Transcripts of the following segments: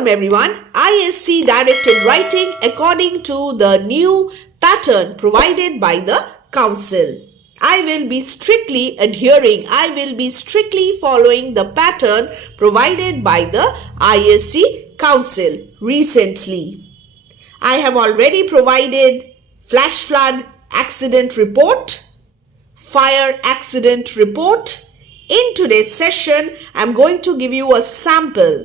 Welcome everyone. ISC directed writing according to the new pattern provided by the council. I will be strictly following the pattern provided by the ISC council recently. I have already provided flash flood accident report, fire accident report. In today's session, I am going to give you a sample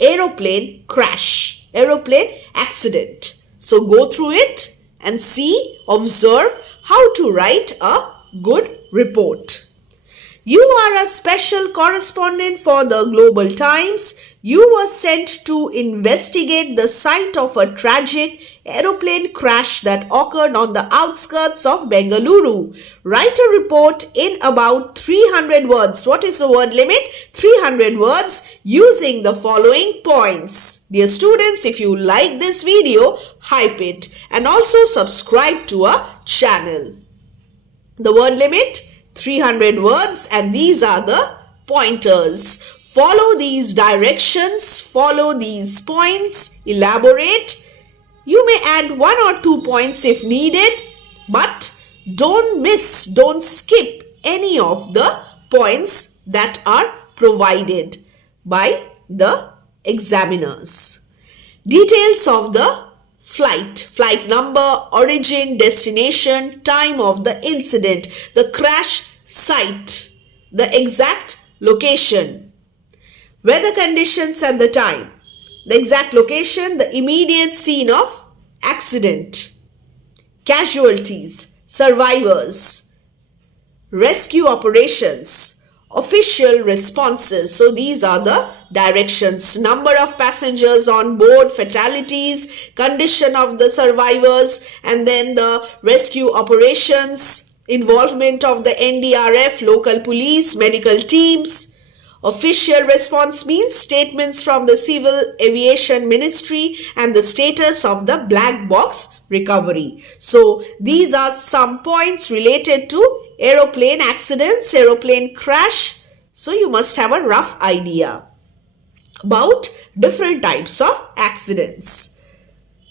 aeroplane crash, aeroplane accident. So go through it and observe how to write a good report. You are a special correspondent for the Global Times. You were sent to investigate the site of a tragic aeroplane crash that occurred on the outskirts of Bengaluru. Write a report in about 300 words. What is the word limit? 300 words using the following points. Dear students, if you like this video, hype it and also subscribe to our channel. The word limit, 300 words, and these are the pointers. Follow these directions, follow these points, elaborate. You may add 1 or 2 points if needed, but don't skip any of the points that are provided by the examiners. Details of the flight number, origin, destination, time of the incident, the crash site, the exact location, weather conditions at the time, the exact location, the immediate scene of accident, casualties, survivors, rescue operations, official responses. So these are the directions. Number of passengers on board, fatalities, condition of the survivors, and then the rescue operations, involvement of the NDRF, local police, medical teams. Official response means statements from the Civil Aviation Ministry and the status of the black box recovery. So these are some points related to aeroplane accidents, aeroplane crash. So you must have a rough idea about different types of accidents.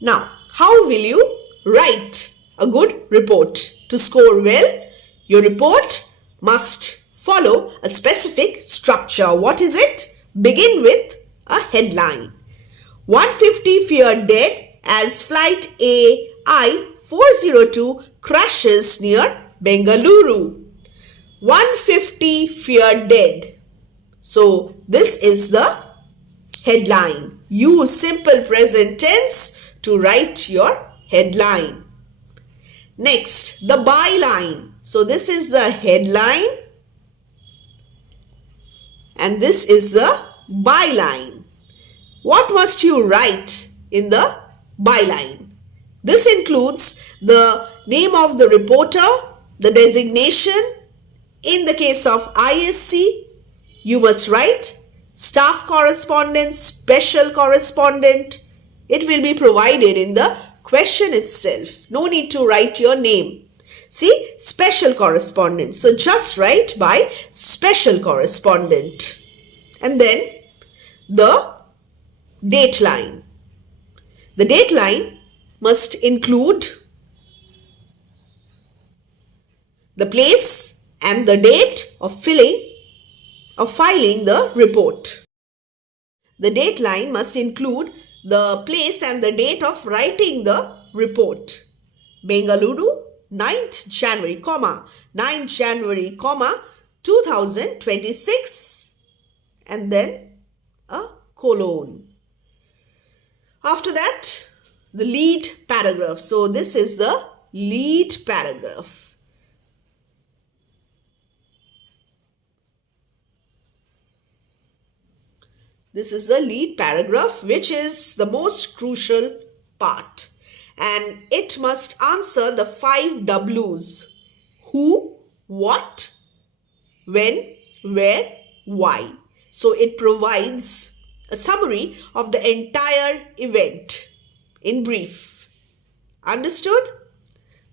Now, how will you write a good report? To score well, your report must follow a specific structure. What is it? Begin with a headline. 150 feared dead as flight AI-402 crashes near Bengaluru. 150 feared dead. So this is the headline. Use simple present tense to write your headline. Next, the byline. So this is the headline and this is the byline. What must you write in the byline? This includes the name of the reporter, the designation. In the case of ISC, you must write staff correspondent, special correspondent. It will be provided in the question itself. No need to write your name. See, special correspondent. So just write by special correspondent. And then the dateline. The dateline must include the place and the date of filing the report. The dateline must include the place and the date of writing the report. Bengaluru, 9th January, 2026, and then a colon. After that, the lead paragraph. So this is the lead paragraph. This is the lead paragraph, which is the most crucial part. And it must answer the 5 W's. Who, what, when, where, why. So it provides a summary of the entire event in brief. Understood?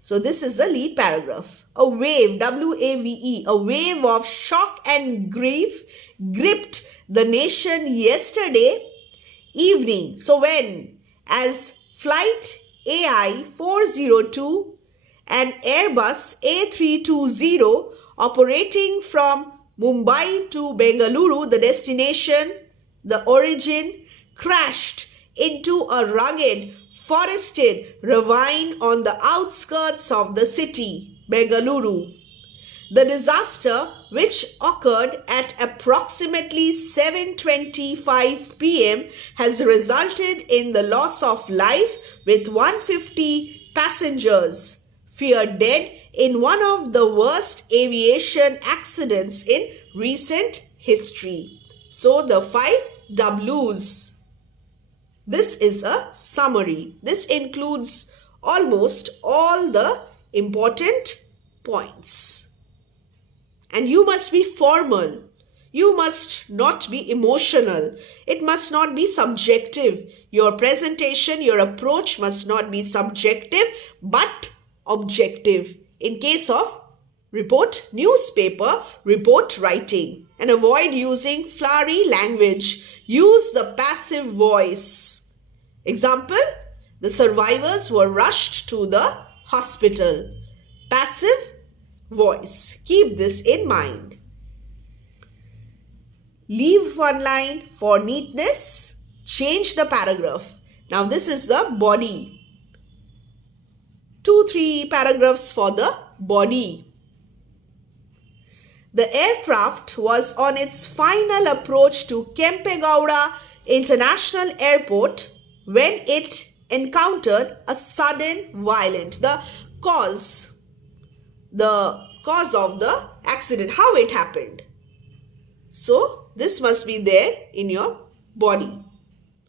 So this is the lead paragraph. A wave, W-A-V-E, a wave of shock and grief gripped the nation yesterday evening. So when? As flight AI 402 and Airbus A320 operating from Mumbai to Bengaluru, the destination, the origin, crashed into a rugged, forested ravine on the outskirts of the city, Bengaluru. The disaster, which occurred at approximately 7:25 p.m., has resulted in the loss of life with 150 passengers feared dead in one of the worst aviation accidents in recent history. So the 5 W's. This is a summary. This includes almost all the important points. And you must be formal. You must not be emotional. It must not be subjective. Your presentation, your approach must not be subjective but objective. In case of newspaper report writing. And avoid using flowery language. Use the passive voice. Example, the survivors were rushed to the hospital. Passive voice. Keep this in mind. Leave one line for neatness. Change the paragraph. Now this is the body. 2-3 paragraphs for the body. The aircraft was on its final approach to Kempegowda International Airport when it encountered a sudden violent. The cause of the accident, how it happened. So this must be there in your body.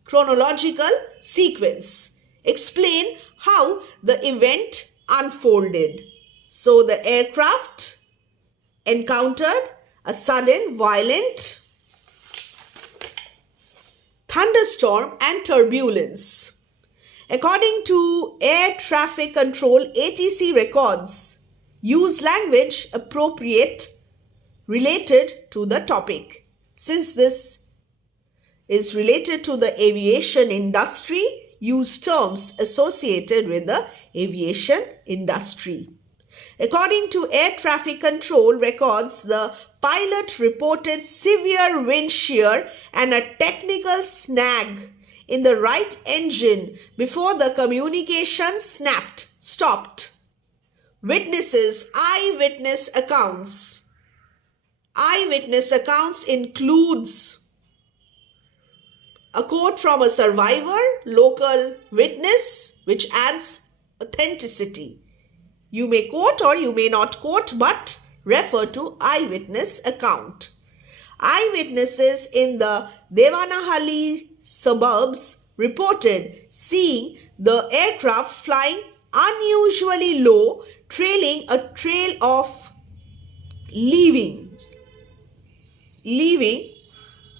Chronological sequence. Explain how the event unfolded. So the aircraft encountered a sudden violent thunderstorm and turbulence. According to Air Traffic Control ATC records, use language appropriate related to the topic. Since this is related to the aviation industry, use terms associated with the aviation industry. According to Air Traffic Control records, the pilot reported severe wind shear and a technical snag in the right engine before the communication stopped. Witnesses, eyewitness accounts. Eyewitness accounts includes a quote from a survivor, local witness, which adds authenticity. You may quote or you may not quote, but refer to eyewitness account. Eyewitnesses in the Devanahalli suburbs reported seeing the aircraft flying unusually low, leaving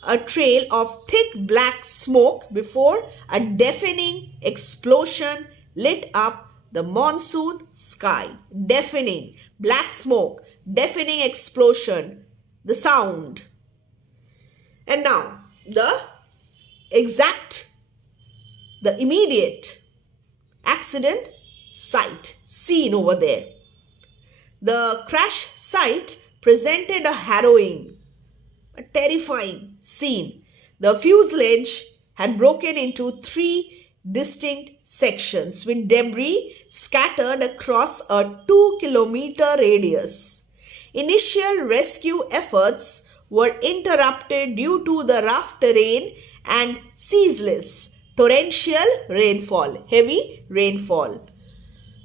a trail of thick black smoke before a deafening explosion lit up the monsoon sky. Deafening, black smoke, deafening explosion, the sound. And now the immediate accident site, scene over there. The crash site presented a harrowing, a terrifying scene. The fuselage had broken into 3 distinct sections with debris scattered across a 2-kilometer radius. Initial rescue efforts were interrupted due to the rough terrain and ceaseless torrential rainfall, heavy rainfall.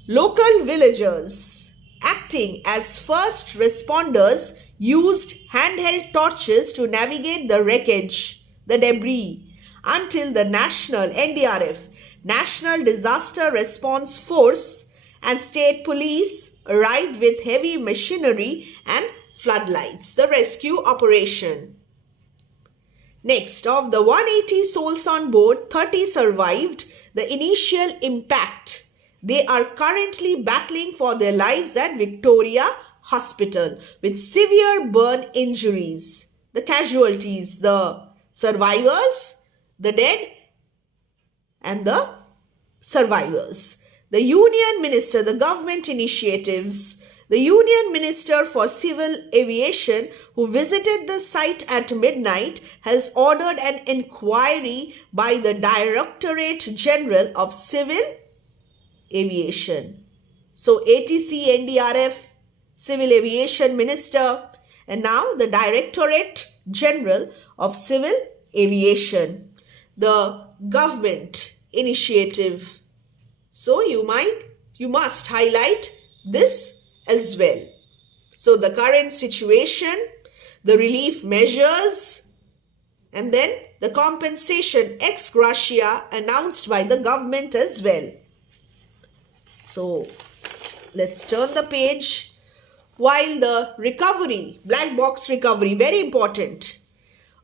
Local villagers, acting as first responders, used handheld torches to navigate the wreckage, the debris, until the NDRF, National Disaster Response Force, and state police arrived with heavy machinery and floodlights. The rescue operation. Next, of the 180 souls on board, 30 survived the initial impact. They are currently battling for their lives at Victoria Hospital with severe burn injuries. The casualties, the survivors, the dead and the survivors. The Union Minister, the government initiatives. The Union Minister for Civil Aviation, who visited the site at midnight, has ordered an inquiry by the Directorate General of Civil Aviation. So ATC, NDRF, Civil Aviation Minister, and now the Directorate General of Civil Aviation, the government initiative. So you must highlight this as well. So the current situation, the relief measures, and then the compensation ex gratia announced by the government as well. So let's turn the page. While the recovery, black box recovery, very important,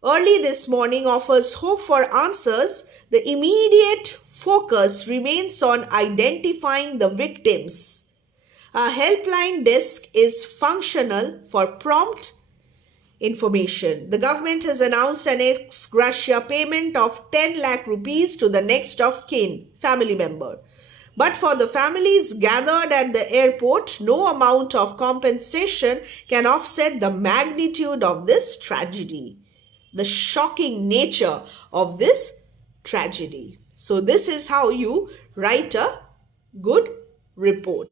early this morning offers hope for answers, the immediate focus remains on identifying the victims. A helpline desk is functional for prompt information. The government has announced an ex gratia payment of 10 lakh rupees to the next of kin family member. But for the families gathered at the airport, no amount of compensation can offset the magnitude of this tragedy, the shocking nature of this tragedy. So this is how you write a good report.